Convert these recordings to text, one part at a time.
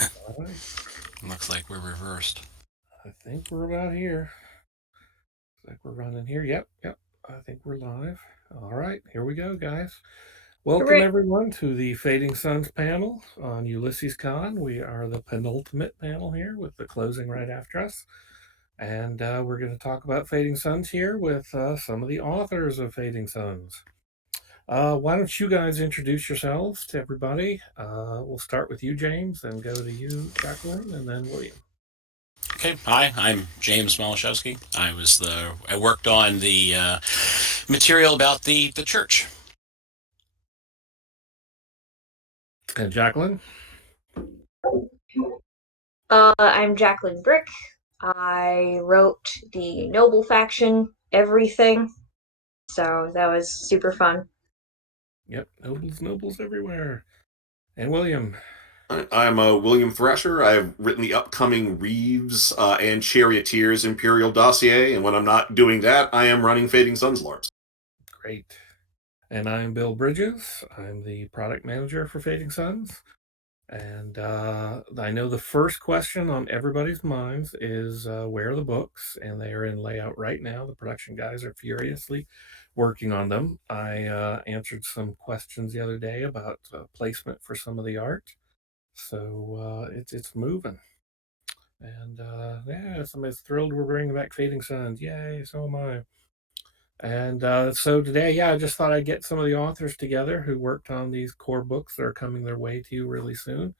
All right. Looks like we're reversed. I think we're about here. Looks like we're running here. Yep. I think we're live. All right, here we go, guys. Welcome Hooray. everyone to the Fading Suns panel on Ulysses Con. We are the penultimate panel here with the closing right after us. And we're going to talk about Fading Suns here with some of the authors of Fading Suns. Why don't you guys introduce yourselves to everybody? We'll start with you, James, then go to you, Jacqueline, and then William. Okay, hi, I'm James Moloszewski. I worked on the material about the church. And Jacqueline? I'm Jacqueline Brick. I wrote the Noble faction, everything. So that was super fun. Yep, nobles everywhere. And William. I'm William Thrasher. I've written the upcoming Reeves and Charioteers Imperial Dossier, and when I'm not doing that, I am running Fading Suns Lords. Great. And I'm Bill Bridges. I'm the product manager for Fading Suns. And I know the first question on everybody's minds is where are the books? And they are in layout right now. The production guys are furiously working on them. I answered some questions the other day about placement for some of the art. So it's moving. And yeah, somebody's thrilled we're bringing back Fading Suns. Yay, so am I. And so today, yeah, I just thought I'd get some of the authors together who worked on these core books that are coming their way to you really soon.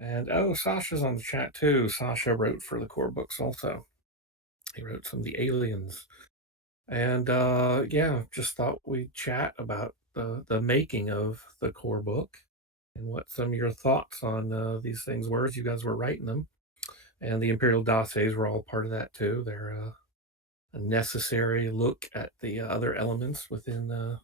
And oh, Sasha's on the chat too. Sasha wrote for the core books also. He wrote some of the aliens. And yeah, just thought we'd chat about the making of the core book and what some of your thoughts on these things were as you guys were writing them. And the Imperial Dossiers were all part of that too. They're a necessary look at the other elements within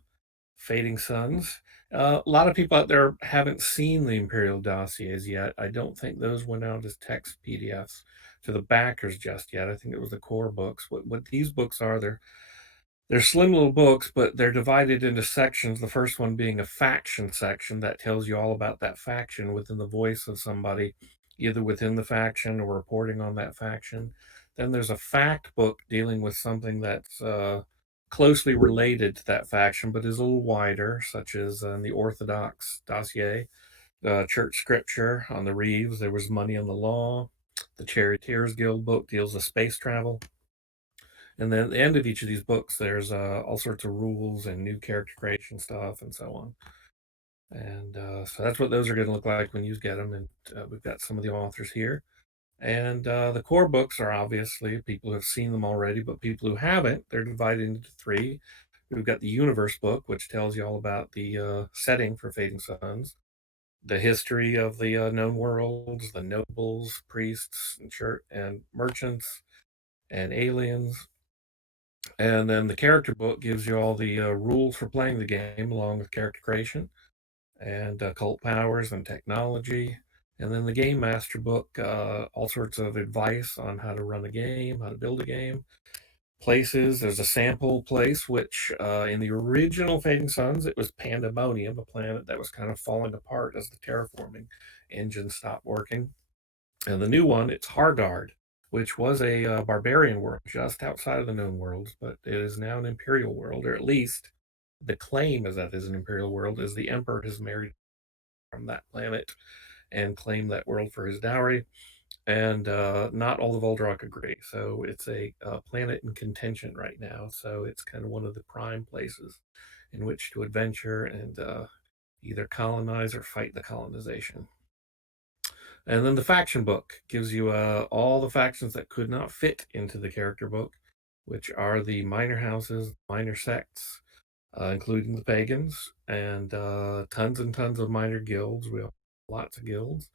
Fading Suns. A lot of people out there haven't seen the Imperial Dossiers yet. I don't think those went out as text PDFs to the backers just yet. I think it was the core books. What these books are, they're slim little books, but they're divided into sections. The first one being a faction section that tells you all about that faction within the voice of somebody, either within the faction or reporting on that faction. Then there's a fact book dealing with something that's closely related to that faction, but is a little wider, such as in the Orthodox dossier, Church Scripture on the Reeves. There was Money on the Law. The Charioteers Guild book deals with space travel. And then at the end of each of these books, there's all sorts of rules and new character creation stuff and so on. And so that's what those are going to look like when you get them. And we've got some of the authors here. And the core books are obviously people who have seen them already, but people who haven't, they're divided into three. We've got the Universe book, which tells you all about the setting for Fading Suns, the history of the known worlds, the nobles, priests, and church and merchants, and aliens. And then the character book gives you all the rules for playing the game, along with character creation and cult powers and technology. And then the Game Master book, all sorts of advice on how to run a game, how to build a game. Places, there's a sample place, which in the original Fading Suns, it was Pandemonium, a planet that was kind of falling apart as the terraforming engine stopped working. And the new one, it's Hargard, which was a barbarian world just outside of the known worlds, but it is now an imperial world, or at least the claim is that it is an imperial world, as the emperor has married from that planet and claimed that world for his dowry. And not all the Voldrock agree. So it's a planet in contention right now. So it's kind of one of the prime places in which to adventure and either colonize or fight the colonization. And then the faction book gives you all the factions that could not fit into the character book, which are the minor houses, minor sects, including the pagans, and tons and tons of minor guilds. We have lots of guilds.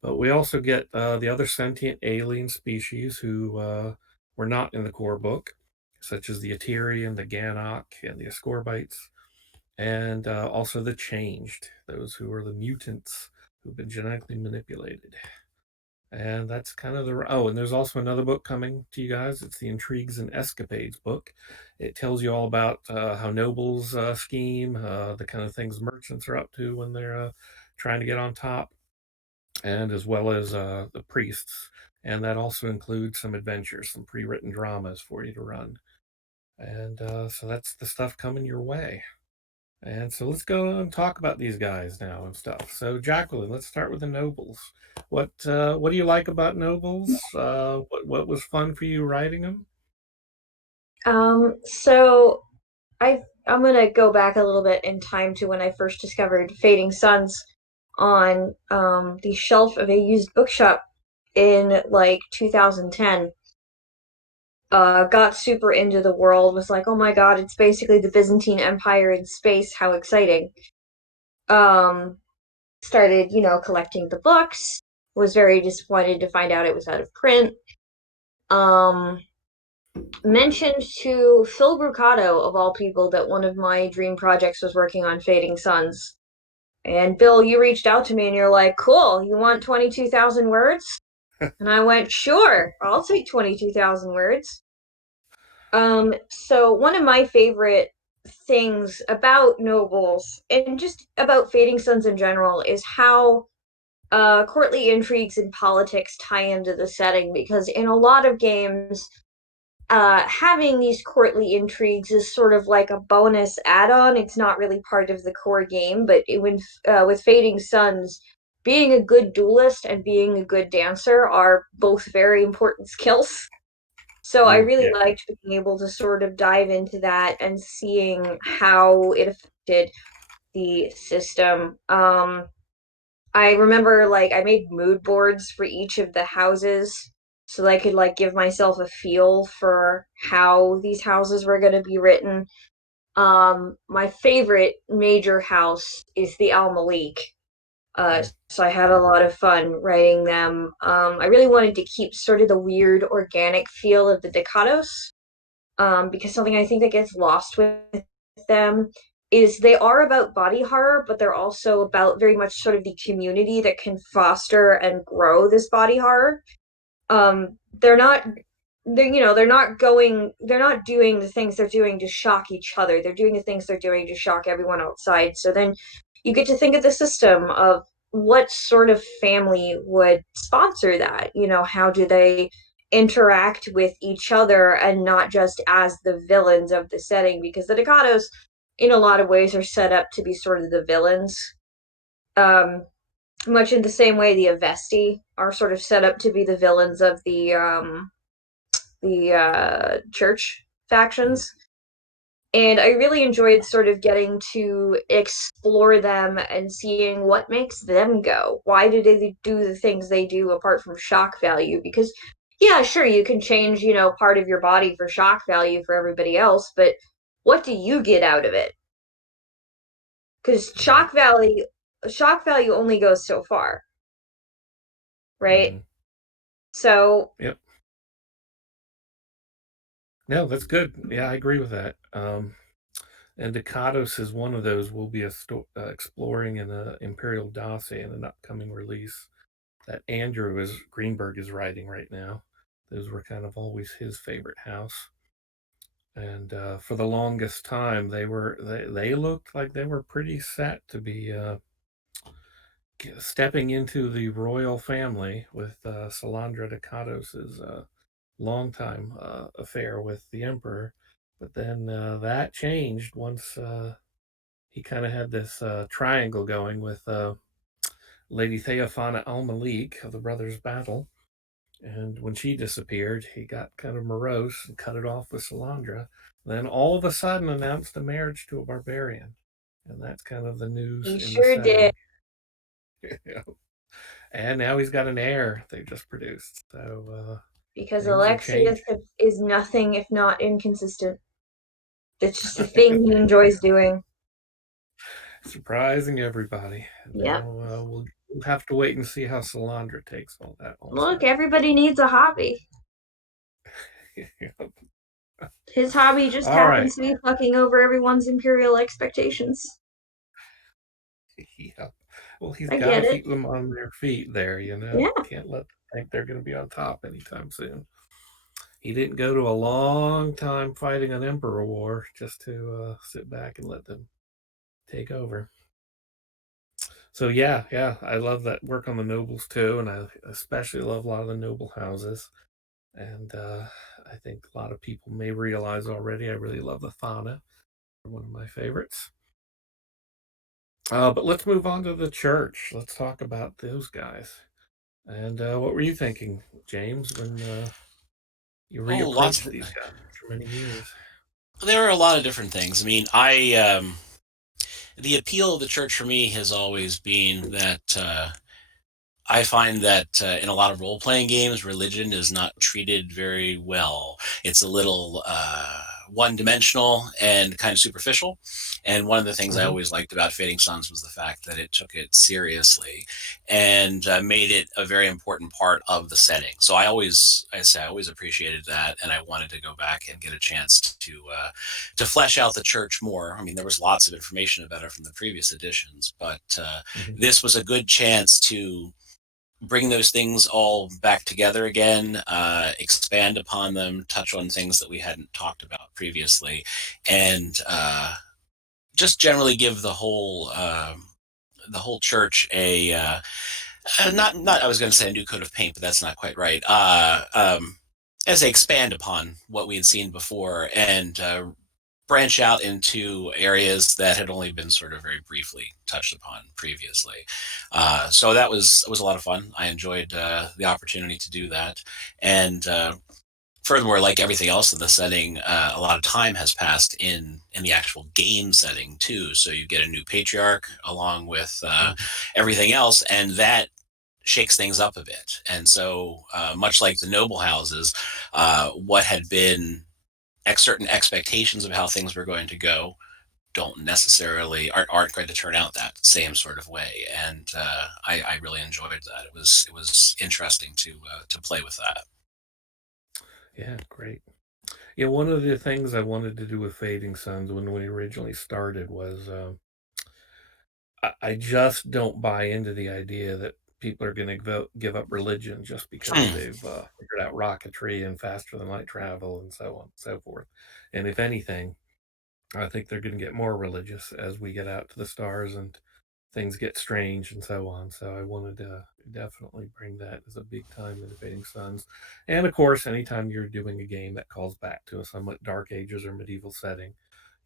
But we also get the other sentient alien species who were not in the core book, such as the Atiri and the Ganok and the Ascorbites, and also the Changed, those who are the mutants who've been genetically manipulated. And that's kind of the. Oh, and there's also another book coming to you guys. It's the Intrigues and Escapades book. It tells you all about how nobles scheme, the kind of things merchants are up to when they're trying to get on top, and as well as the priests. And that also includes some adventures, some pre-written dramas for you to run. And so that's the stuff coming your way. And so let's go and talk about these guys now and stuff. So Jacqueline, let's start with the nobles. What do you like about nobles? What was fun for you writing them? So I'm gonna go back a little bit in time to when I first discovered Fading Suns on the shelf of a used bookshop in like 2010. Got super into the world, was like, oh my god, it's basically the Byzantine Empire in space, how exciting. Um, Started, collecting the books, was very disappointed to find out it was out of print. Um, Mentioned to Phil Brucato, of all people, that one of my dream projects was working on Fading Suns. And Bill, you reached out to me and you're like, cool, you want 22,000 words? And I went, sure, I'll take 22,000 words. So one of my favorite things about nobles and just about Fading Suns in general is how courtly intrigues and politics tie into the setting, because in a lot of games, having these courtly intrigues is sort of like a bonus add-on. It's not really part of the core game, but with Fading Suns, being a good duelist and being a good dancer are both very important skills. So I really Yeah. liked being able to sort of dive into that and seeing how it affected the system. I remember like I made mood boards for each of the houses so that I could like give myself a feel for how these houses were going to be written. My favorite major house is the Al Malik. So I had a lot of fun writing them. I really wanted to keep sort of the weird organic feel of the Ducados, because something I think that gets lost with them is they are about body horror, but they're also about very much sort of the community that can foster and grow this body horror. They're not they're not doing the things they're doing to shock each other. They're doing the things they're doing to shock everyone outside. So then you get to think of the system of what sort of family would sponsor that. How do they interact with each other and not just as the villains of the setting, because the Ducados in a lot of ways are set up to be sort of the villains. Um, Much in the same way the Avesti are sort of set up to be the villains of the church factions. And I really enjoyed sort of getting to explore them and seeing what makes them go. Why do they do the things they do apart from shock value? Because, yeah, sure, you can change, part of your body for shock value for everybody else, but what do you get out of it? Because Yeah. shock value only goes so far, right? Mm-hmm. So Yep. No, that's good. Yeah, I agree with that. And Ducados is one of those we'll be exploring in the Imperial Dossier in an upcoming release that Greenberg is writing right now. Those were kind of always his favorite house. And for the longest time, they looked like they were pretty set to be stepping into the royal family with Salandra Ducados' longtime affair with the emperor. But then that changed once he kind of had this triangle going with Lady Theophana Al Malik of the Brothers' Battle. And when she disappeared, he got kind of morose and cut it off with Salandra. Then all of a sudden announced a marriage to a barbarian. And that's kind of the news he in the sure did, setting. And now he's got an heir they just produced. So because things are Alexius changing. is nothing if not inconsistent. It's just a thing he enjoys doing. Surprising everybody. Yep. Now we'll have to wait and see how Salandra takes all that Look, also. everybody needs a hobby. His hobby just All right. happens to be fucking over everyone's imperial expectations. Yep. Well, he's I got to get it. keep them on their feet there, Yeah. Can't let them think they're going to be on top anytime soon. He didn't go to a long time fighting an emperor war just to sit back and let them take over. So yeah, I love that work on the nobles too, and I especially love a lot of the noble houses. And I think a lot of people may realize already I really love the fauna. They're one of my favorites. But let's move on to the church. Let's talk about those guys. And what were you thinking, James, when you Oh, lots reapproached of. these guys for many years? There are a lot of different things. I mean, the appeal of the church for me has always been that I find that in a lot of role playing games, religion is not treated very well. It's a little one dimensional and kind of superficial. And one of the things I Hmm. always liked about Fading Suns was the fact that it took it seriously and made it a very important part of the setting. So I always appreciated that, and I wanted to go back and get a chance to flesh out the church more. I mean, there was lots of information about it from the previous editions, but Hmm. this was a good chance to bring those things all back together again, expand upon them, touch on things that we hadn't talked about previously, and just generally give the whole church a not I was going to say a new coat of paint, but that's not quite right. As they expand upon what we had seen before and branch out into areas that had only been sort of very briefly touched upon previously. So that was a lot of fun. I enjoyed the opportunity to do that, and furthermore, like everything else in the setting, a lot of time has passed in the actual game setting too. So you get a new patriarch along with Hmm. everything else, and that shakes things up a bit. And so, much like the noble houses, what had been certain expectations of how things were going to go don't necessarily aren't going to turn out that same sort of way. And I really enjoyed that. It was interesting to play with that. Yeah, great. Yeah, one of the things I wanted to do with Fading Suns when we originally started was I just don't buy into the idea that people are going to give up religion just because Hmm. they've figured out rocketry and faster than light travel and so on and so forth. And if anything, I think they're going to get more religious as we get out to the stars and things get strange and so on. So I wanted to definitely bring that as a big time in Fading Suns. And of course, anytime you're doing a game that calls back to a somewhat dark ages or medieval setting,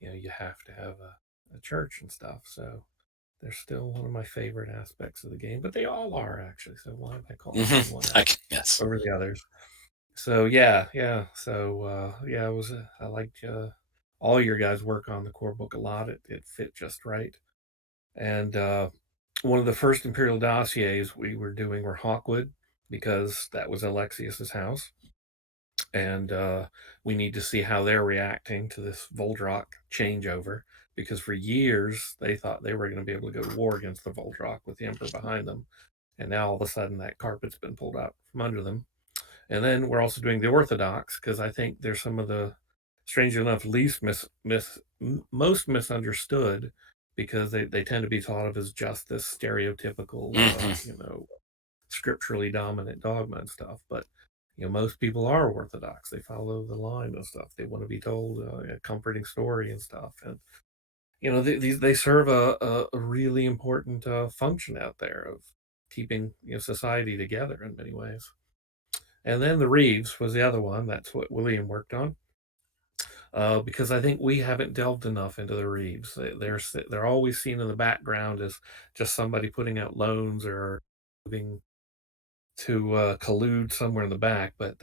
you have to have a church and stuff. So they're still one of my favorite aspects of the game, but they all are actually. So why did I call this Hmm. one out Yes. over the others? So yeah. So yeah, it was. I liked all your guys' work on the core book a lot. It fit just right. And one of the first Imperial Dossiers we were doing were Hawkwood because that was Alexius's house, and we need to see how they're reacting to this Voldrock changeover. Because for years they thought they were going to be able to go to war against the Voldrock with the Emperor behind them, and now all of a sudden that carpet's been pulled out from under them. And then we're also doing the Orthodox because I think they're some of the, strangely enough, least most misunderstood because they tend to be thought of as just this stereotypical, Hmm. scripturally dominant dogma and stuff. But most people are Orthodox. They follow the line of stuff. They want to be told a comforting story and stuff. And they serve a really important function out there of keeping society together in many ways. And then the Reeves was the other one. That's what William worked on. Because I think we haven't delved enough into the Reeves. They're always seen in the background as just somebody putting out loans or moving to collude somewhere in the back, but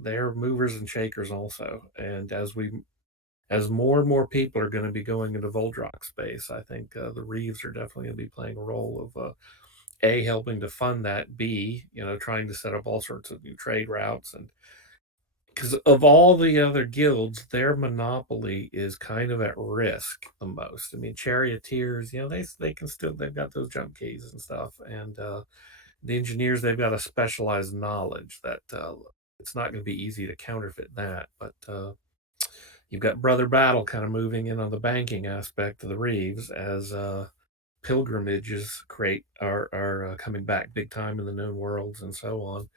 they're movers and shakers also. And as more and more people are going to be going into Voldrock space, I think the Reeves are definitely going to be playing a role of a helping to fund that, b trying to set up all sorts of new trade routes, and because of all the other guilds, their monopoly is kind of at risk the most. I mean, charioteers, they can still they've got those jump keys and stuff, and the engineers they've got a specialized knowledge that it's not going to be easy to counterfeit that. But you've got Brother Battle kind of moving in on the banking aspect of the Reeves as pilgrimages create are coming back big time in the known worlds and so on,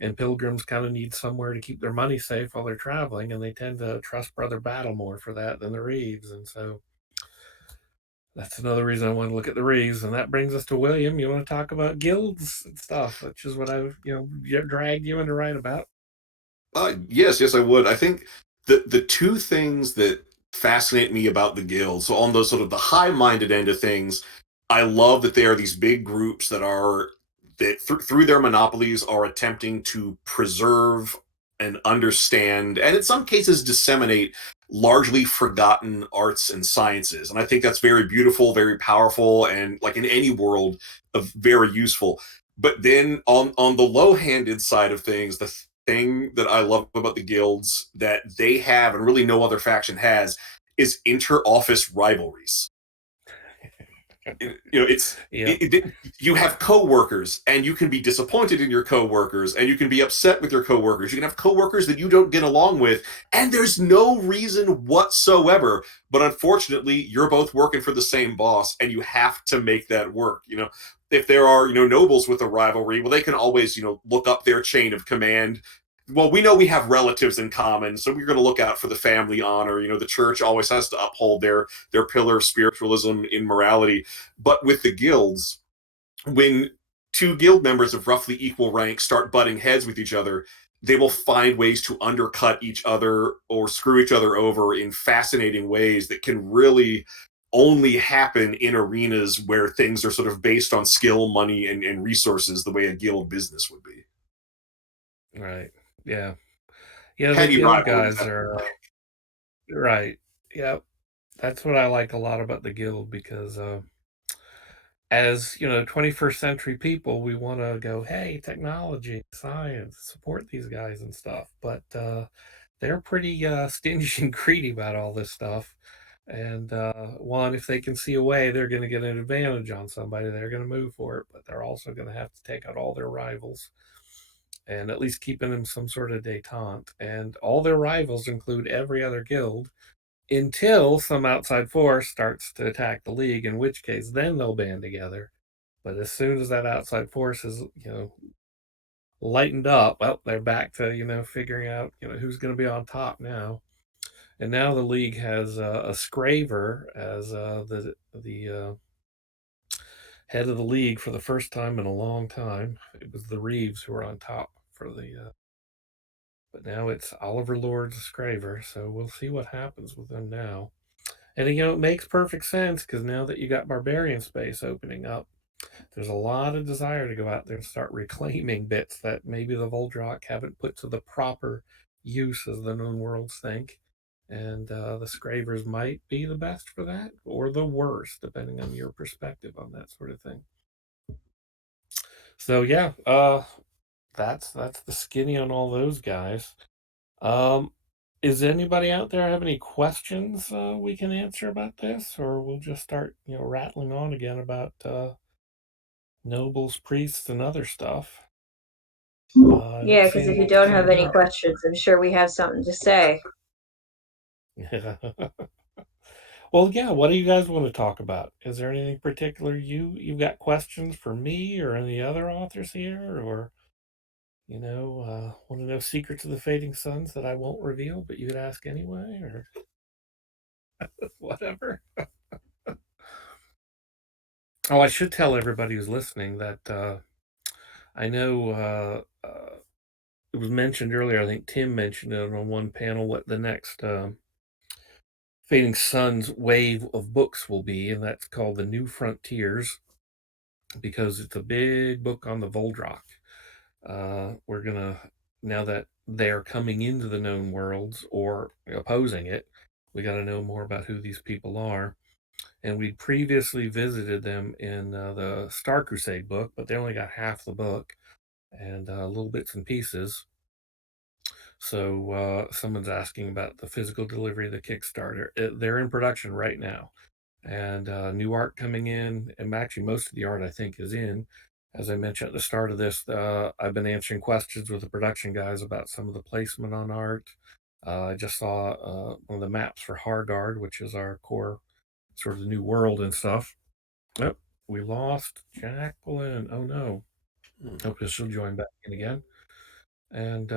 and pilgrims kind of need somewhere to keep their money safe while they're traveling, and they tend to trust Brother Battle more for that than the Reeves. And so that's another reason I want to look at the Reeves, and that brings us to William. You want to talk about guilds and stuff, which is what I've dragged you in to write about. Yes, I would. I think the two things that fascinate me about the guild, so on those sort of the high-minded end of things, I love that they are these big groups that through their monopolies are attempting to preserve and understand, and in some cases disseminate largely forgotten arts and sciences. And I think that's very beautiful, very powerful, and like in any world, of very useful. But then on the low-handed side of things, the thing that I love about the guilds that they have and really no other faction has is inter-office rivalries. It's Yep. you have coworkers, and you can be disappointed in your coworkers, and you can be upset with your coworkers. You can have coworkers that you don't get along with, and there's no reason whatsoever. But unfortunately, you're both working for the same boss, and you have to make that work. If there are nobles with a rivalry, well, they can always look up their chain of command. Well, we know we have relatives in common, so we're going to look out for the family honor. The church always has to uphold their pillar of spiritualism in morality. But with the guilds, when two guild members of roughly equal rank start butting heads with each other, they will find ways to undercut each other or screw each other over in fascinating ways that can really only happen in arenas where things are sort of based on skill, money, and resources, the way a guild business would be. Right. Yeah. Yeah, the Heavy guild rivalries. guys are right. Yep. That's what I like a lot about the guild because as 21st century people, we want to go, hey, technology, science, support these guys and stuff. But they're pretty stingy and greedy about all this stuff. And one, if they can see a way, they're going to get an advantage on somebody. They're going to move for it, but they're also going to have to take out all their rivals and at least keeping them some sort of detente. And all their rivals include every other guild until some outside force starts to attack the league, in which case then they'll band together. But as soon as that outside force is, lightened up, well, they're back to, figuring out, who's going to be on top now. And now the league has a Scraver as the head of the league for the first time in a long time. It was the Reeves who were on top for but now it's Oliver Lord's Scraver. So we'll see what happens with them now. And it makes perfect sense because now that you got barbarian space opening up, there's a lot of desire to go out there and start reclaiming bits that maybe the Voldrak haven't put to the proper use as the known worlds think. And the Scravers might be the best for that or the worst, depending on your perspective on that sort of thing. So yeah, that's the skinny on all those guys. Um, is anybody out there have any questions we can answer about this, or we'll just start rattling on again about nobles, priests, and other stuff? I don't Yeah, see because if any you don't have any hands questions, I'm sure we have something to say. up. Well, yeah. What do you guys want to talk about? Is there anything particular you've got questions for me or any other authors here, or want to know secrets of the Fading Suns that I won't reveal, but you could ask anyway, or whatever? Oh, I should tell everybody who's listening that I know it was mentioned earlier. I think Tim mentioned it on one panel what the next Fading Suns wave of books will be, and that's called The New Frontiers because it's a big book on the Voldrak. We're gonna now that they're coming into the known worlds or opposing it, we got to know more about who these people are. And we previously visited them in the Star Crusade book, but they only got half the book and little bits and pieces. So someone's asking about the physical delivery of the Kickstarter. They're in production right now, and new art coming in. And actually, most of the art I think is in. As I mentioned at the start of this, I've been answering questions with the production guys about some of the placement on art. I just saw one of the maps for Hargard, which is our core sort of the new world and stuff. Oh, we lost Jacqueline. Oh no. Hope she'll join back in again. And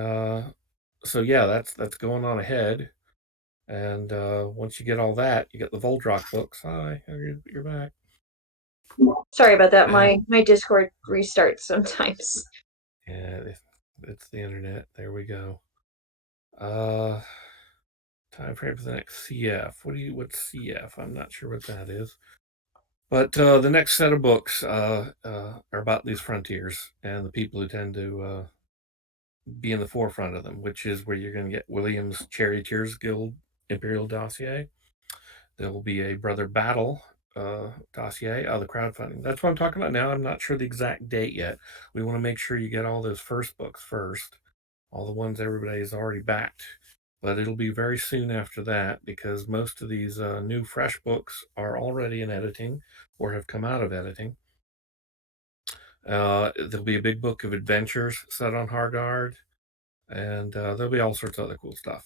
so yeah, that's going on ahead. And once you get all that, you get the Voldrock books. Hi, you're back. Sorry about that. And, My Discord restarts sometimes. yeah, it's the internet. There we go. Time frame for the next CF. What's CF? I'm not sure what that is. But the next set of books are about these frontiers and the people who tend to be in the forefront of them, which is where you're going to get William's Charioteers Guild Imperial Dossier. There will be a Brother Battle dossier, the crowdfunding. That's what I'm talking about now. I'm not sure the exact date yet. We want to make sure you get all those first books first, all the ones everybody has already backed. But it'll be very soon after that because most of these new fresh books are already in editing or have come out of editing. There'll be a big book of adventures set on Hargard, and there'll be all sorts of other cool stuff.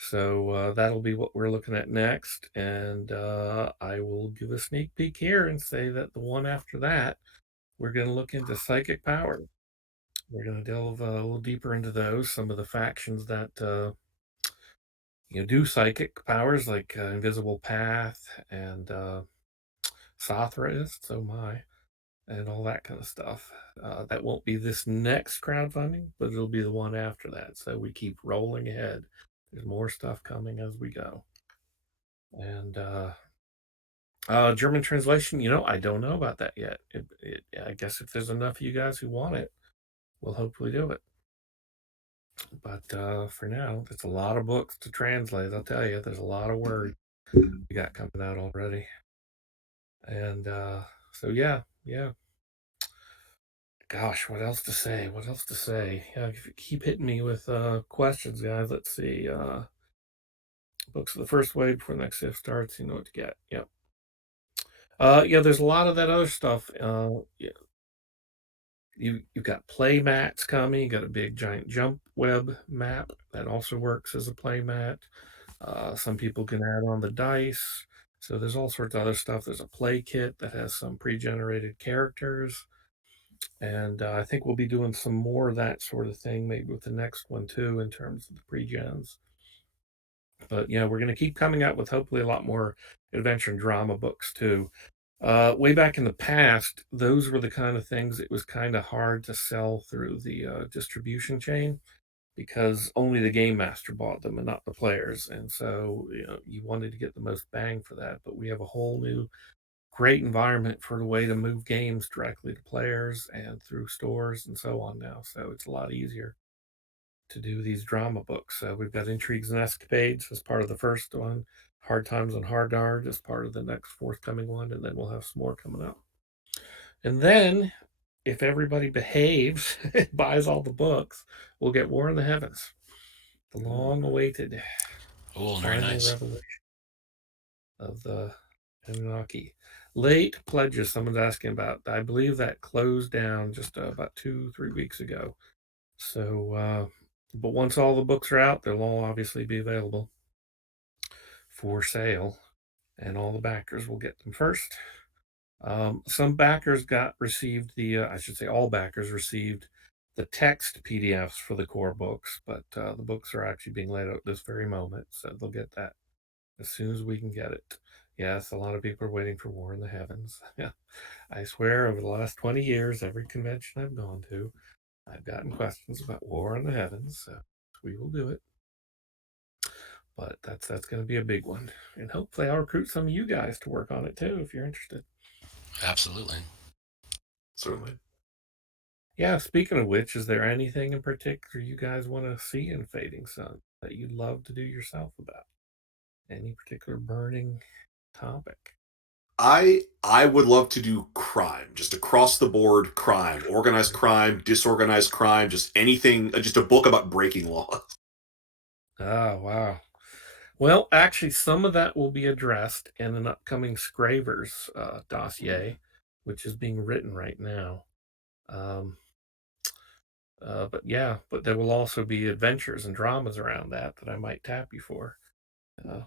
So that'll be what we're looking at next. And I will give a sneak peek here and say that the one after that, we're going to look into psychic power. We're going to delve a little deeper into those, some of the factions that do psychic powers like Invisible Path and Sothra oh my, and all that kind of stuff. That won't be this next crowdfunding, but it'll be the one after that. So we keep rolling ahead. There's more stuff coming as we go. And German translation, I don't know about that yet. I guess if there's enough of you guys who want it, we'll hopefully do it. But for now, it's a lot of books to translate. I'll tell you, there's a lot of words we got coming out already. And so, yeah. Gosh, what else to say? Yeah, if you keep hitting me with questions, guys. Let's see. Books of the first wave before the next shift starts. You know what to get. Yep. Yeah, there's a lot of that other stuff. Yeah, you've got play mats coming. You got a big giant jump web map that also works as a play mat. Some people can add on the dice. So there's all sorts of other stuff. There's a play kit that has some pre-generated characters. And I think we'll be doing some more of that sort of thing, maybe with the next one too, in terms of the pre-gens. But we're going to keep coming out with hopefully a lot more adventure and drama books too. Way back in the past, those were the kind of things it was kind of hard to sell through the distribution chain because only the game master bought them and not the players. And so you wanted to get the most bang for that. But we have a whole new great environment for the way to move games directly to players and through stores and so on now. So it's a lot easier to do these drama books. We've got Intrigues and Escapades as part of the first one, Hard Times on Hardguard as part of the next forthcoming one, and then we'll have some more coming up. And then, if everybody behaves, buys all the books, we'll get War in the Heavens, the long-awaited very final nice. revelation of the Anunnaki. Late pledges, someone's asking about. I believe that closed down just about 2-3 weeks ago. So, but once all the books are out, they'll all obviously be available for sale, and all the backers will get them first. Some backers received I should say all backers received the text PDFs for the core books, but the books are actually being laid out this very moment, so they'll get that as soon as we can get it. Yes, a lot of people are waiting for War in the Heavens. Yeah, I swear over the last 20 years, every convention I've gone to, I've gotten questions about War in the Heavens, so we will do it. But that's going to be a big one, and hopefully I'll recruit some of you guys to work on it too if you're interested. Absolutely. Certainly. Yeah, speaking of which, is there anything in particular you guys want to see in Fading Sun that you'd love to do yourself about? Any particular burning topic? I would love to do crime, just across the board crime, organized crime, disorganized crime, just anything, just a book about breaking laws. Oh, wow. Well, actually, some of that will be addressed in an upcoming Scravers dossier, which is being written right now. But there will also be adventures and dramas around that I might tap you for,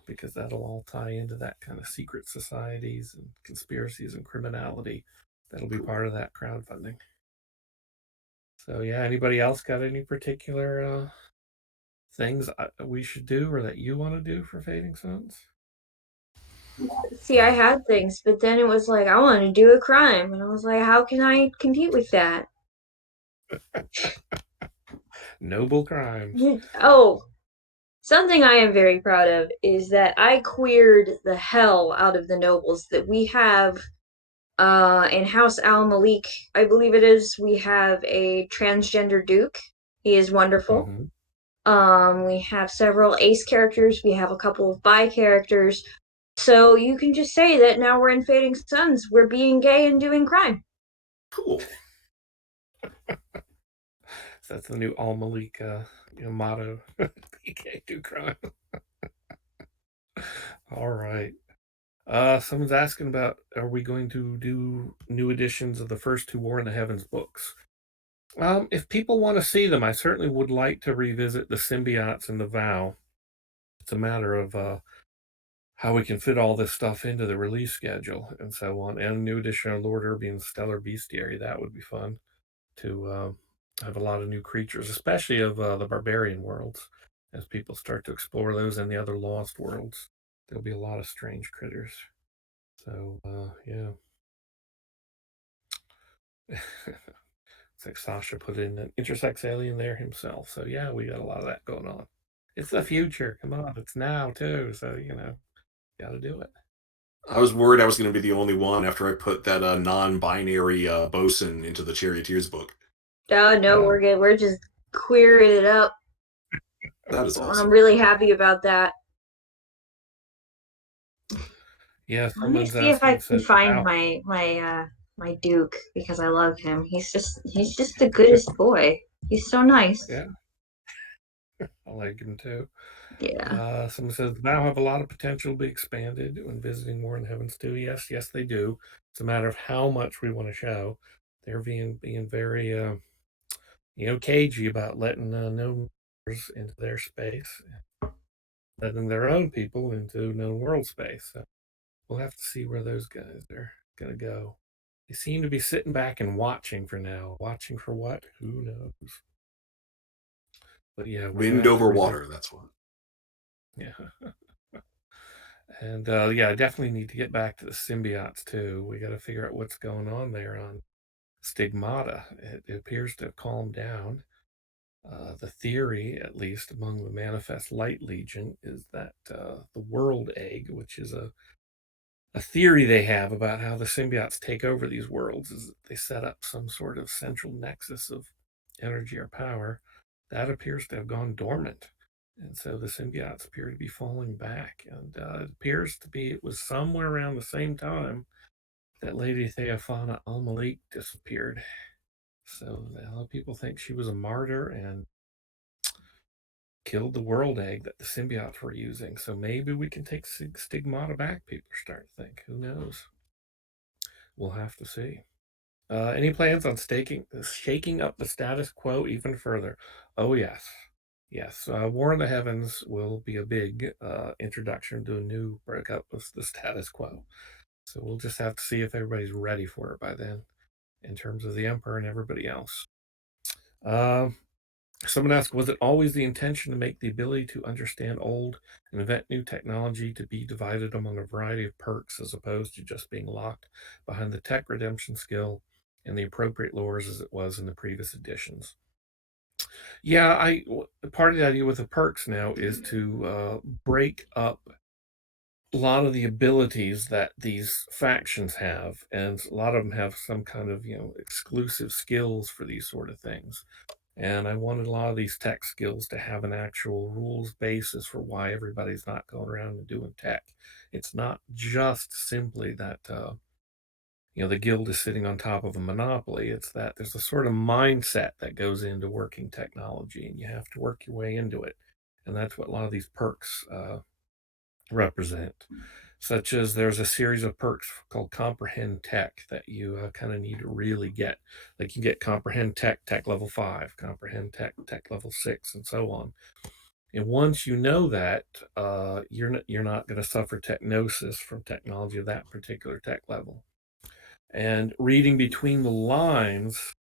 because that'll all tie into that kind of secret societies and conspiracies and criminality. That'll be part of that crowdfunding. So yeah, anybody else got any particular things we should do or that you want to do for Fading Suns? See, I had things, but then it was like I want to do a crime, and I was like, how can I compete with that? Noble crimes. Oh, something I am very proud of is that I queered the hell out of the nobles that we have in House Al Malik, I believe it is. We have a transgender duke. He is wonderful. Mm-hmm. We have several ace characters. We have a couple of bi characters. So you can just say that now we're in Fading Suns. We're being gay and doing crime. Cool. So that's the new Al Malik motto. PK do crime. All right. Someone's asking about, are we going to do new editions of the first two War in the Heavens books? If people want to see them, I certainly would like to revisit the symbiotes and the vow. It's a matter of how we can fit all this stuff into the release schedule and so on. And a new edition of Lord Urbian's Stellar Bestiary, that would be fun to have a lot of new creatures, especially of the barbarian worlds. As people start to explore those and the other lost worlds, there'll be a lot of strange critters. So, yeah. It's like Sasha put in an intersex alien there himself. So, yeah, we got a lot of that going on. It's the future. Come on, it's now, too. So, got to do it. I was worried I was going to be the only one after I put that non-binary bosun into the Charioteers book. Oh, no, we're good. We're just queering it up. That is awesome. I'm really happy about that. Yeah, Let me someone's see if I asking, can find my Duke because I love him. He's just the goodest boy. He's so nice. Yeah, I like him too. Yeah. Someone says now have a lot of potential to be expanded when visiting War in Heavens too. Yes, they do. It's a matter of how much we want to show. They're being very cagey about letting known into their space, letting their own people into known world space. So we'll have to see where those guys are gonna go. They seem to be sitting back and watching for now. Watching for what? Who knows? But yeah, Wind over water, that's what. Yeah. And yeah, I definitely need to get back to the symbiotes too. We got to figure out what's going on there on Stigmata. It appears to have calmed down. The theory, at least among the Manifest Light Legion, is that the World Egg, which is a theory they have about how the symbiotes take over these worlds, is that they set up some sort of central nexus of energy or power that appears to have gone dormant. And so the symbiotes appear to be falling back. And it appears to be it was somewhere around the same time that Lady Theophana Al Malik disappeared. So a lot of people think she was a martyr and killed the world egg that the symbiotes were using. So maybe we can take Stigmata back, people are starting to think. Who knows? We'll have to see. Any plans on shaking up the status quo even further? Oh, yes. Yes. War in the Heavens will be a big introduction to a new breakup of the status quo. So we'll just have to see if everybody's ready for it by then in terms of the Emperor and everybody else. Someone asked, was it always the intention to make the ability to understand old and invent new technology to be divided among a variety of perks as opposed to just being locked behind the tech redemption skill and the appropriate lores as it was in the previous editions? Yeah, part of the idea with the perks now is to break up a lot of the abilities that these factions have, and a lot of them have some kind of exclusive skills for these sort of things. And I wanted a lot of these tech skills to have an actual rules basis for why everybody's not going around and doing tech. It's not just simply that the guild is sitting on top of a monopoly. It's that there's a sort of mindset that goes into working technology, and you have to work your way into it. And that's what a lot of these perks represent. Such as there's a series of perks called Comprehend Tech that you kind of need to really get. Like you get Comprehend Tech level 5, Comprehend Tech level 6, and so on. And once you know that, you're not going to suffer technosis from technology of that particular tech level. And reading between the lines,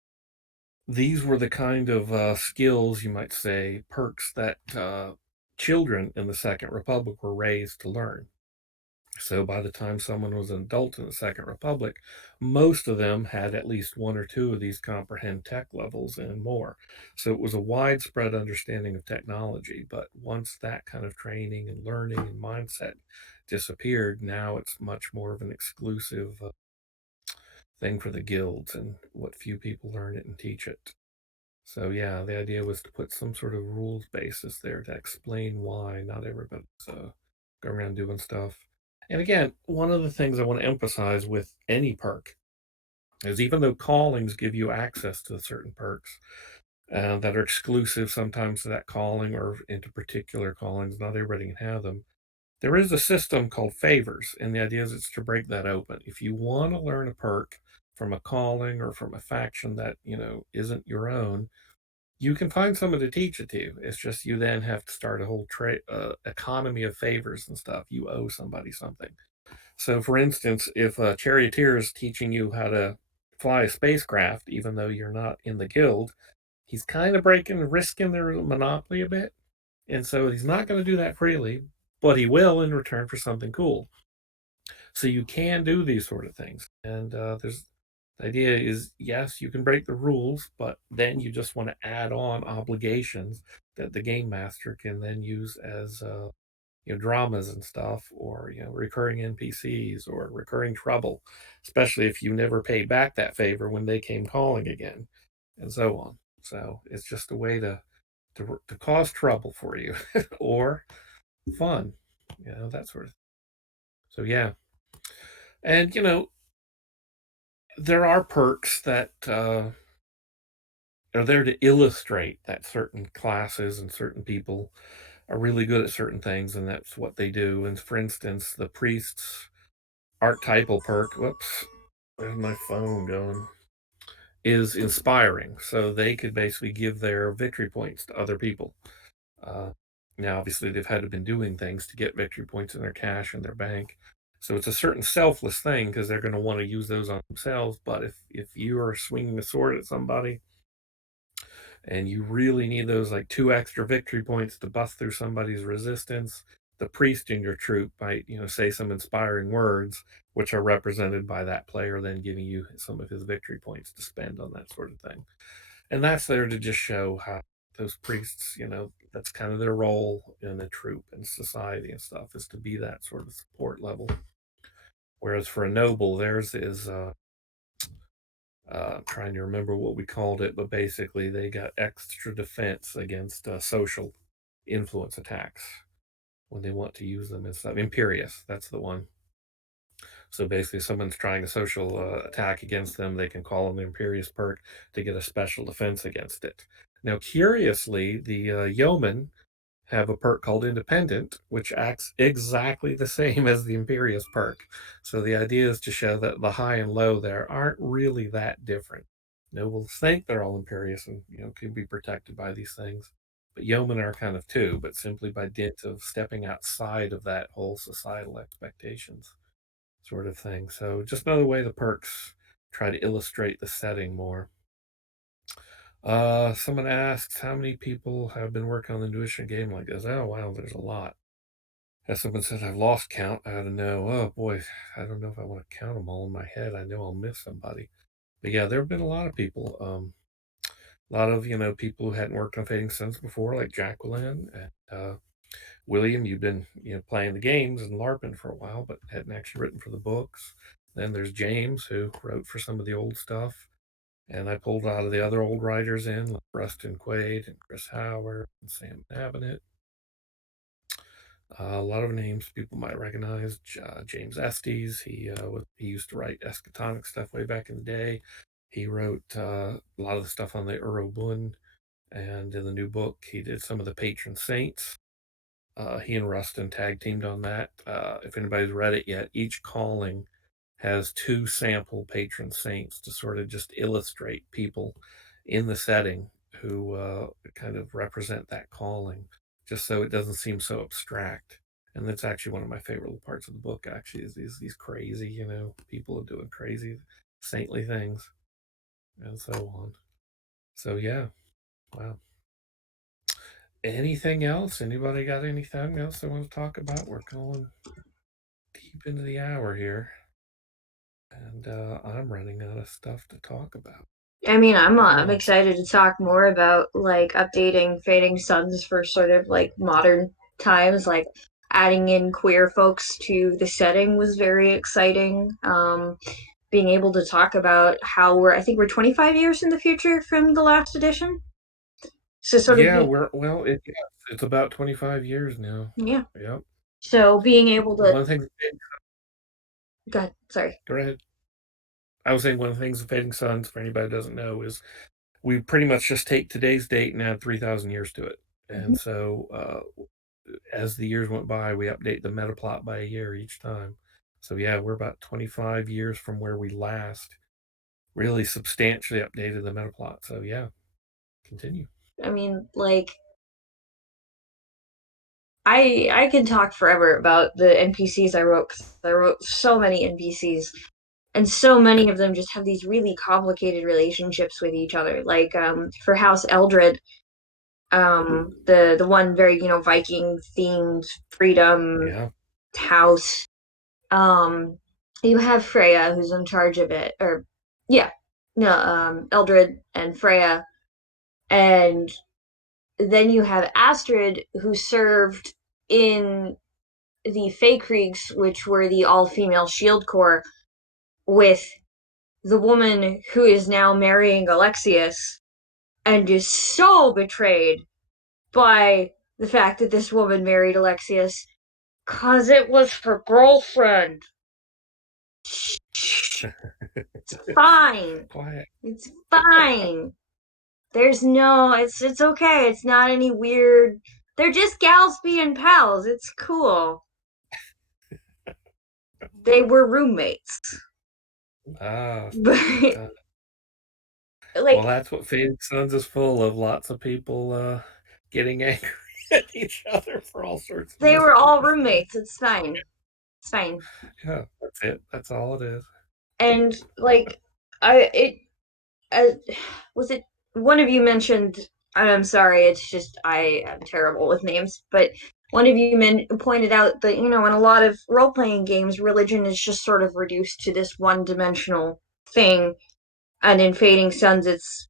these were the kind of skills, you might say, perks that children in the Second Republic were raised to learn. So by the time someone was an adult in the Second Republic, most of them had at least one or two of these comprehend tech levels and more. So it was a widespread understanding of technology. But once that kind of training and learning and mindset disappeared, now it's much more of an exclusive thing for the guilds, and what few people learn it and teach it. So yeah, the idea was to put some sort of rules basis there to explain why not everybody's going around doing stuff. And again, one of the things I want to emphasize with any perk is even though callings give you access to certain perks that are exclusive sometimes to that calling or into particular callings, not everybody can have them. There is a system called favors, and the idea is it's to break that open. If you want to learn a perk from a calling or from a faction that isn't your own, you can find someone to teach it to you. It's just you then have to start a whole economy of favors and stuff. You owe somebody something. So, for instance, if a charioteer is teaching you how to fly a spacecraft, even though you're not in the guild, he's kind of risking their monopoly a bit. And so he's not going to do that freely, but he will in return for something cool. So you can do these sort of things. And there's the idea is, yes, you can break the rules, but then you just want to add on obligations that the game master can then use as dramas and stuff, or recurring NPCs or recurring trouble, especially if you never paid back that favor when they came calling again, and so on. So it's just a way to cause trouble for you or fun, that sort of thing. So yeah, and there are perks that are there to illustrate that certain classes and certain people are really good at certain things, and that's what they do. And for instance, the priest's archetypal perk, whoops, where's my phone going, is inspiring. So they could basically give their victory points to other people. Uh, Now, obviously, they've had to been doing things to get victory points in their cash and their bank. So it's a certain selfless thing because they're going to want to use those on themselves. But if you are swinging a sword at somebody and you really need those like 2 extra victory points to bust through somebody's resistance, the priest in your troop might say some inspiring words, which are represented by that player then giving you some of his victory points to spend on that sort of thing. And that's there to just show how those priests, that's kind of their role in a troop and society and stuff, is to be that sort of support level. Whereas for a noble, theirs is trying to remember what we called it, but basically they got extra defense against social influence attacks when they want to use them and stuff. Imperious, that's the one. So basically, if someone's trying a social attack against them, they can call on the Imperious perk to get a special defense against it. Now, curiously, the yeomen have a perk called Independent, which acts exactly the same as the Imperious perk. So the idea is to show that the high and low there aren't really that different. Nobles think they're all Imperious and can be protected by these things, but yeomen are kind of too, but simply by dint of stepping outside of that whole societal expectations sort of thing. So just another way the perks try to illustrate the setting more. Someone asks how many people have been working on the new issue game like this. Oh wow, there's a lot. As someone said, I've lost count. I don't know. Oh boy, I don't know if I want to count them all in my head. I know I'll miss somebody. But yeah, there have been a lot of people. A lot of people who hadn't worked on Fading Suns before, like Jacqueline and William. You've been playing the games and LARPing for a while, but hadn't actually written for the books. Then there's James, who wrote for some of the old stuff. And I pulled a lot of the other old writers in, like Rustin Quaid and Chris Howard and Sam Avenett. A lot of names people might recognize. James Estes, he used to write eschatonic stuff way back in the day. He wrote a lot of the stuff on the Urobun, and in the new book, he did some of the patron saints. He and Rustin tag teamed on that. If anybody's read it yet, each calling has 2 sample patron saints to sort of just illustrate people in the setting who kind of represent that calling, just so it doesn't seem so abstract. And that's actually one of my favorite parts of the book. Actually, is these crazy, people doing crazy, saintly things, and so on. So yeah, wow. Anything else? Anybody got anything else they want to talk about? We're going deep into the hour here, and I'm running out of stuff to talk about. I mean, I'm Who I'm wants? excited to talk more about like updating Fading Suns for sort of like modern times, like adding in queer folks to the setting was very exciting. Being able to talk about how I think we're 25 years in the future from the last edition. So sort of Yeah, it's about 25 years now. yeah. Yep. So being able to One thing. go ahead, sorry. Go ahead. I was saying one of the things with Fading Suns, for anybody who doesn't know, is we pretty much just take today's date and add 3,000 years to it. Mhm. And so as the years went by, we update the meta plot by a year each time. So yeah, we're about 25 years from where we last really substantially updated the meta plot. So yeah, continue. I mean, like I can talk forever about the NPCs I wrote because I wrote so many NPCs, and so many of them just have these really complicated relationships with each other. Like for House Eldred, the one very Viking themed freedom Yeah. house. Um, you have Freya who's in charge of it, or yeah, no, Eldred and Freya, and then you have Astrid who served in the Feykriegs, which were the all-female Shield Corps, with the woman who is now marrying Alexius, and is so betrayed by the fact that this woman married Alexius, cause it was her girlfriend. It's fine. Quiet. It's fine. There's no. It's okay. It's not any weird. They're just gals being pals. It's cool. They were roommates. Ah, But well, like that's what Fading Suns is full of. Lots of people getting angry at each other for all sorts of they were all mischievous things. roommates. It's fine. It's fine. Yeah, that's it. That's all it is. And like I it uh, was it one of you mentioned, I'm sorry, it's just I am terrible with names, but one of you pointed out that in a lot of role-playing games religion is just sort of reduced to this one-dimensional thing, and in Fading Suns it's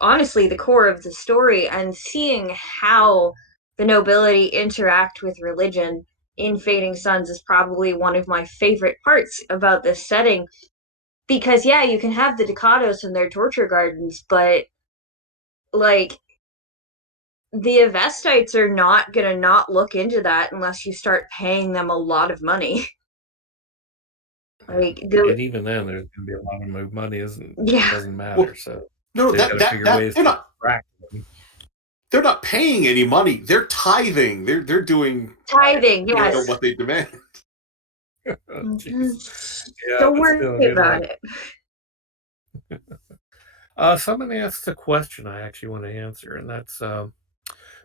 honestly the core of the story, and seeing how the nobility interact with religion in Fading Suns is probably one of my favorite parts about this setting, because yeah, you can have the Ducados and their torture gardens, but like the Avestites are not gonna not look into that unless you start paying them a lot of money. Like And even then, there's going to be a lot of money. yeah, Doesn't matter. Well, So no, they've got to figure ways they're to not distract them. they're not paying any money. They're tithing. They're doing tithing, yes. what they demand. Oh, yeah, Don't but worry still, I mean, about like, it. somebody asked a question I actually want to answer, and that's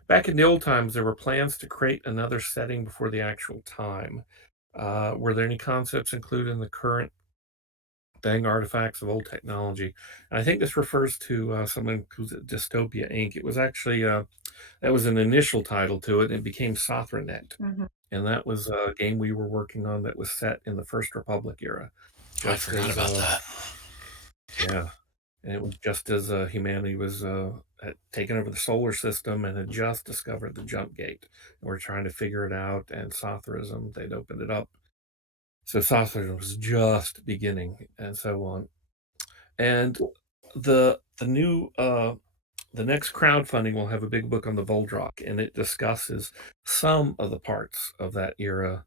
back in the old times, there were plans to create another setting before the actual time. Were there any concepts included in the current thing, artifacts of old technology? And I think this refers to someone who's at Dystopia Inc. It was actually that was an initial title to it, and it became Sothranet. Mhm. And that was a game we were working on that was set in the First Republic era. Oh, I forgot about that. Yeah, and it was just as humanity was had taken over the solar system and had just discovered the jump gate. And we're trying to figure it out, and Sotherism, they'd opened it up. So Sotherism was just beginning, and so on. And the new the next crowdfunding will have a big book on the Voldrock, and it discusses some of the parts of that era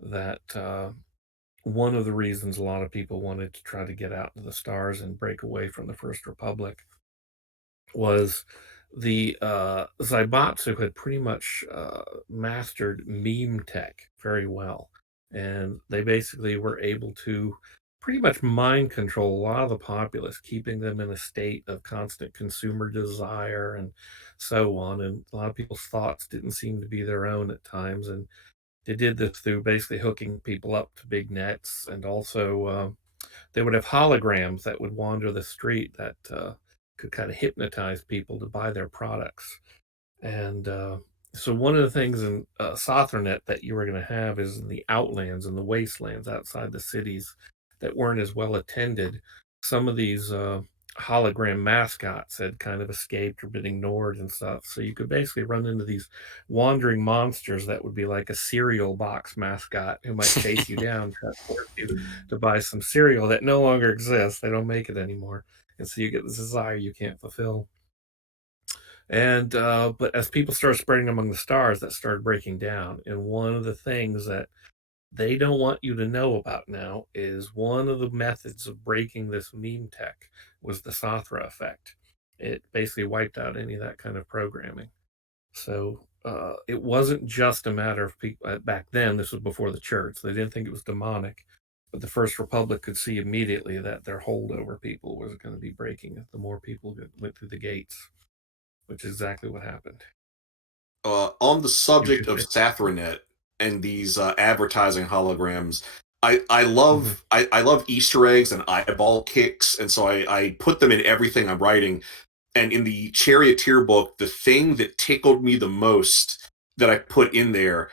that one of the reasons a lot of people wanted to try to get out into the stars and break away from the First Republic was the Zaibatsu had pretty much mastered meme tech very well. And they basically were able to pretty much mind control a lot of the populace, keeping them in a state of constant consumer desire and so on. And a lot of people's thoughts didn't seem to be their own at times. And they did this through basically hooking people up to big nets, and also they would have holograms that would wander the street that could kind of hypnotize people to buy their products. And so one of the things in Sothornet that you were going to have is in the outlands and the wastelands outside the cities that weren't as well attended. Some of these hologram mascots had kind of escaped or been ignored and stuff. So you could basically run into these wandering monsters that would be like a cereal box mascot who might chase you down, try to force you to buy some cereal that no longer exists. They don't make it anymore. And so you get this desire you can't fulfill. And but as people started spreading among the stars, that started breaking down. And one of the things that they don't want you to know about now is one of the methods of breaking this meme tech was the Sothra effect. It basically wiped out any of that kind of programming. So it wasn't just a matter of people back then. This was before the church. They didn't think it was demonic, but the First Republic could see immediately that their hold over people was going to be breaking it. The more people went through the gates, which is exactly what happened. On the subject of Sathranet and these advertising holograms, I love I love Easter eggs and eyeball kicks, and so I put them in everything I'm writing. And in the Charioteer book, the thing that tickled me the most that I put in there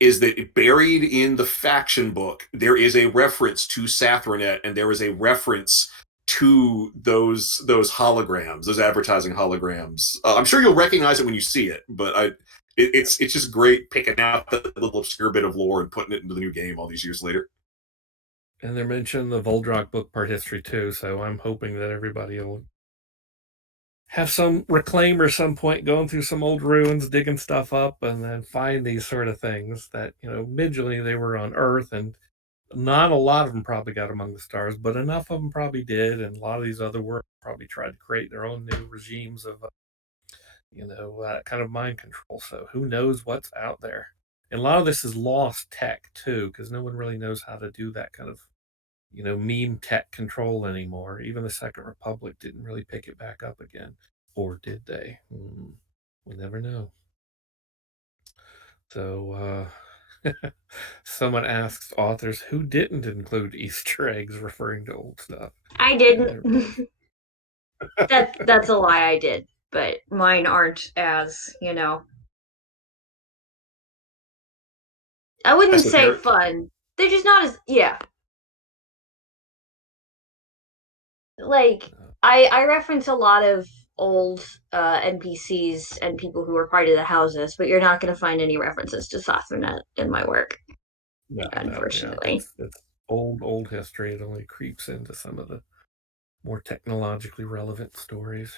is that buried in the faction book, there is a reference to Sathranet, and there is a reference to those holograms, those advertising holograms. I'm sure you'll recognize it when you see it, but it's just great picking out the little obscure bit of lore and putting it into the new game all these years later. And they're mentioning the Voldrak book part history too, so I'm hoping that everybody will have some reclaimer some point going through some old ruins, digging stuff up, and then find these sort of things that, originally they were on Earth, and not a lot of them probably got among the stars, but enough of them probably did, and a lot of these other worlds probably tried to create their own new regimes of, kind of mind control. So who knows what's out there? And a lot of this is lost tech too, because no one really knows how to do that kind of meme tech control anymore. Even the Second Republic didn't really pick it back up again. Or did they? We'll never know. So, someone asks authors who didn't include Easter eggs referring to old stuff. I didn't. That's a lie, I did. But mine aren't as, I wouldn't say fun. They're just not as, yeah. Like, I reference a lot of old NPCs and people who were part of the houses, but you're not going to find any references to Sothornet in my work, unfortunately. Yeah, it's old history. It only creeps into some of the more technologically relevant stories.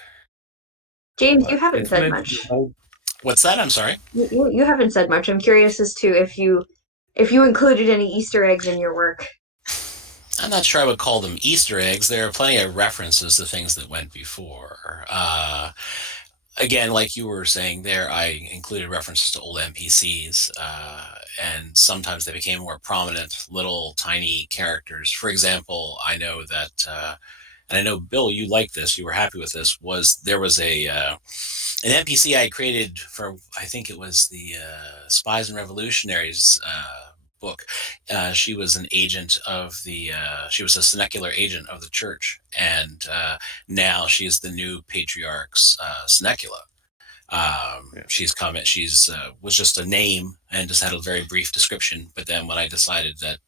James, you haven't said much. What's that? I'm sorry. You haven't said much. I'm curious as to if you included any Easter eggs in your work. I'm not sure I would call them Easter eggs. There are plenty of references to things that went before. Again, like you were saying there, I included references to old NPCs, and sometimes they became more prominent, little tiny characters. For example, I know that, and I know, Bill, you liked this, you were happy with this, there was an NPC I created for, I think it was the Spies and Revolutionaries book. She was an agent of she was a senecular agent of the church, and now she's the new patriarch's senecula. She's was just a name and just had a very brief description. But then when I decided that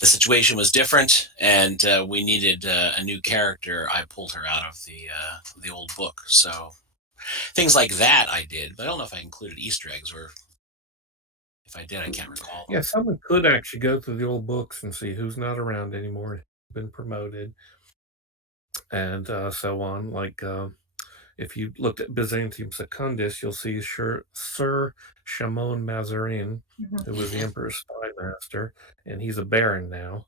the situation was different and we needed a new character, I pulled her out of the old book. So things like that I did, but I don't know if I included Easter eggs, or if I did, I can't recall. Yeah, someone could actually go through the old books and see who's not around anymore, been promoted, and so on. Like if you looked at Byzantium Secundus, you'll see Sir Shimon Mazarin, who was the emperor's spy master, and he's a baron now.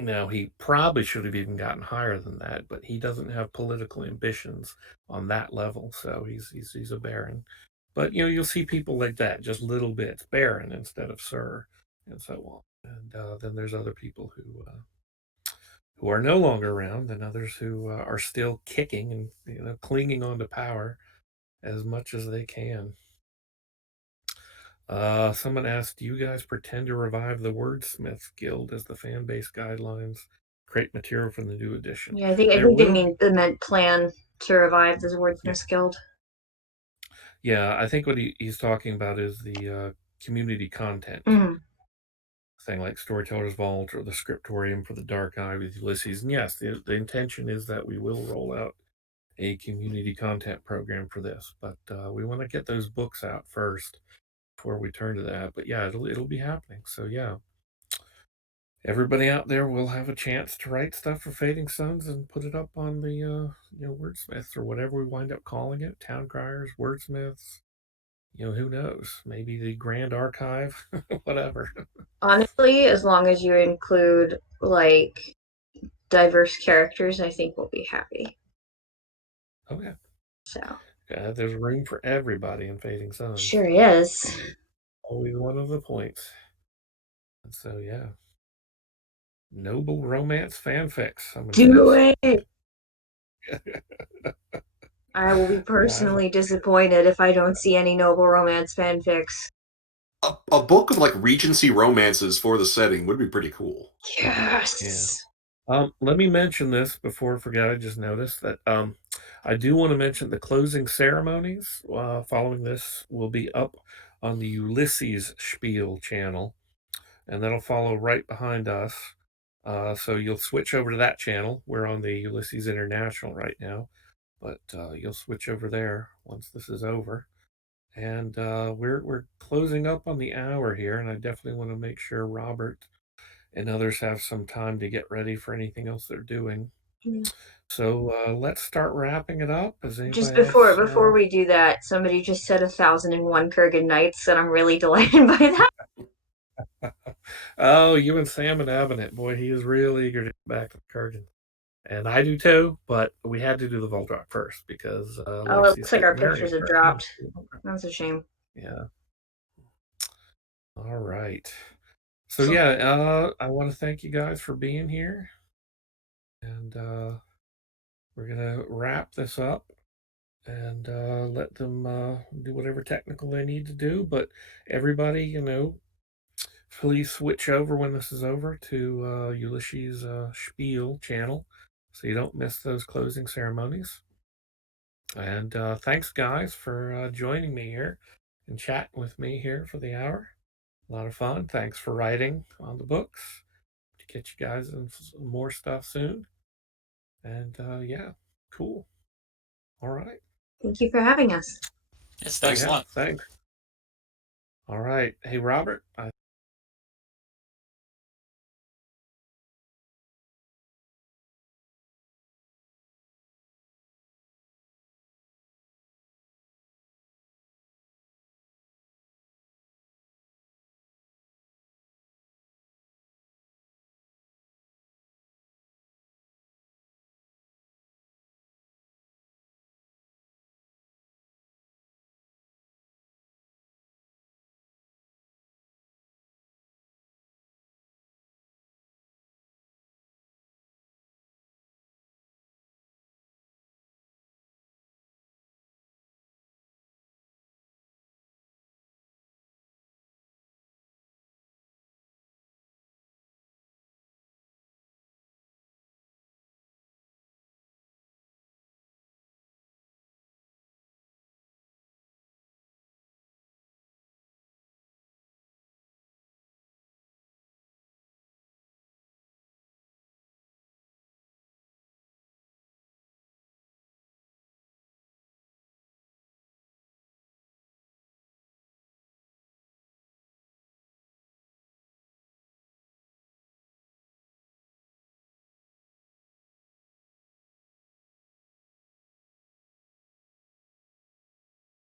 Now, he probably should have even gotten higher than that, but he doesn't have political ambitions on that level, so he's a baron. But you'll see people like that, just little bits, baron instead of sir, and so on. And then there's other people who are no longer around, and others who are still kicking and clinging on to power as much as they can. Someone asked, do you guys pretend to revive the Wordsmiths Guild as the fan base guidelines create material for the new edition. Yeah, I think they meant plan to revive the Wordsmiths Guild. Yeah, I think what he's talking about is the community content thing, like Storyteller's Vault or the Scriptorium for the Dark Eye with Ulysses. And yes, the intention is that we will roll out a community content program for this, but we want to get those books out first before we turn to that. But yeah, it'll be happening. So yeah, everybody out there will have a chance to write stuff for Fading Suns and put it up on the Wordsmiths or whatever we wind up calling it, Town Criers, Wordsmiths. Who knows? Maybe the Grand Archive, whatever. Honestly, as long as you include like diverse characters, I think we'll be happy. Okay. So there's room for everybody in Fading Suns. Sure is. Always one of the points. And so yeah. Noble romance fanfics. Do it. I will be personally disappointed if I don't see any noble romance fanfics. A book of like Regency romances for the setting would be pretty cool. Yes. Yeah. Let me mention this before I forget. I just noticed that I do want to mention the closing ceremonies following this will be up on the Ulisses Spiel channel, and that'll follow right behind us. So you'll switch over to that channel. We're on the Ulysses International right now, but you'll switch over there once this is over. And we're closing up on the hour here, and I definitely want to make sure Robert and others have some time to get ready for anything else they're doing. Yeah. So let's start wrapping it up. Just before we do that, somebody just said 1001 Kurgan Nights, and I'm really delighted by that. Oh, you and Sam and Abinet, boy, he is real eager to get back to Kurgan. And I do too, but we had to do the Voltron first because it looks like our pictures have dropped. That's a shame. Yeah. All right. So yeah, I want to thank you guys for being here. And we're gonna wrap this up and let them do whatever technical they need to do. But everybody, please switch over when this is over to Ulysses Spiel channel so you don't miss those closing ceremonies. And thanks, guys, for joining me here and chatting with me here for the hour. A lot of fun. Thanks for writing on the books to get you guys in some more stuff soon. And yeah, cool. All right. Thank you for having us. Yes, thanks a lot. Thanks. All right. Hey, Robert,